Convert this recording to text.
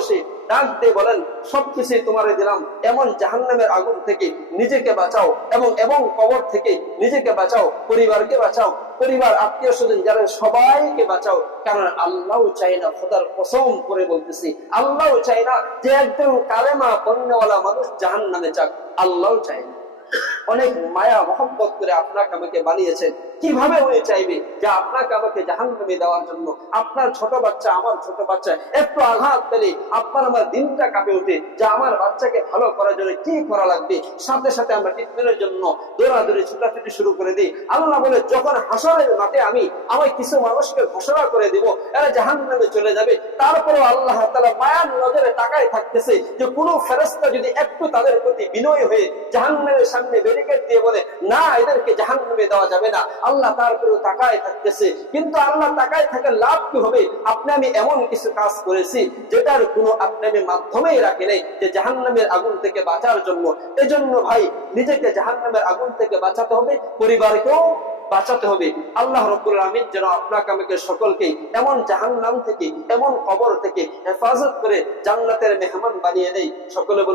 ভালোবেসে ডাক দিয়ে বলেন, সবকিছুই তোমারে দিলাম, এমন জাহান্নামের আগুন থেকে নিজেকে বাঁচাও এবং কবর থেকে নিজেকে বাঁচাও, পরিবারকে বাঁচাও, পরিবার আত্মীয় স্বজন যারা সবাইকে বাঁচাও। কারণ আল্লাহ চাই না, খোদার কসম করে বলতেছি, আল্লাহ চাই না যে একজন কালেমা পণ্যওয়ালা মানুষ জাহান্নামে যাক, আল্লাহ চাই না। অনেক মায়া মহব্বত করে আপনাকে আমাকে বানিয়েছেন, কিভাবে উনি চাইবে যে আপনাকে আমাকে জাহান্নামে দেওয়ার জন্য? আপনার ছোট বাচ্চা, আমার ছোট বাচ্চা একটু আঘাত পেলে আপনার আমার দিনটা কাঁপে ওঠে যে আমার বাচ্চাকে ভালো করার জন্য কি করা লাগবে। সাথে সাথে আমরা ট্রিটমেন্টের জন্য দৌড়াদৌড়ি ছুটাছুটি শুরু করে দিই। আল্লাহ বলে, যখন হাসরের মাঠে আমি কিছু মানুষকে ঘোষণা করে দিব এরা জাহান্নামে চলে যাবে, তারপরেও আল্লাহ তাআলা মায়ার নজরে তাকায় থাকতেছে যে কোনো ফেরেশতা যদি একটু তাদের প্রতি বিনয়ী হয়ে জাহান্নামের সামনে ব্যারিকেড দিয়ে বলে না, এদেরকে জাহান্নামে দেওয়া যাবে না, আল্লাহ তারপরেও তাকায় থাকতেছে। কিন্তু আল্লাহ তাকায় থাকার লাভ কি হবে? আপনি আমি এমন কিছু কাজ করেছি যেটার কোনো আপনি আমি মাধ্যমেই রাখি নাই যে জাহান্নামের আগুন থেকে বাঁচার জন্য। এজন্য ভাই, নিজেকে জাহান্নামের আগুন থেকে বাঁচাতে হবে, পরিবারকেও বাঁচাতে হবে। আল্লাহ রাব্বুল আমিন যেন আপনাকে আমাকে সকলকে এমন জাহান্নাম থেকে, এমন কবর থেকে হেফাজত করে জান্নাতের মেহমান বানিয়ে দেয়। সকলে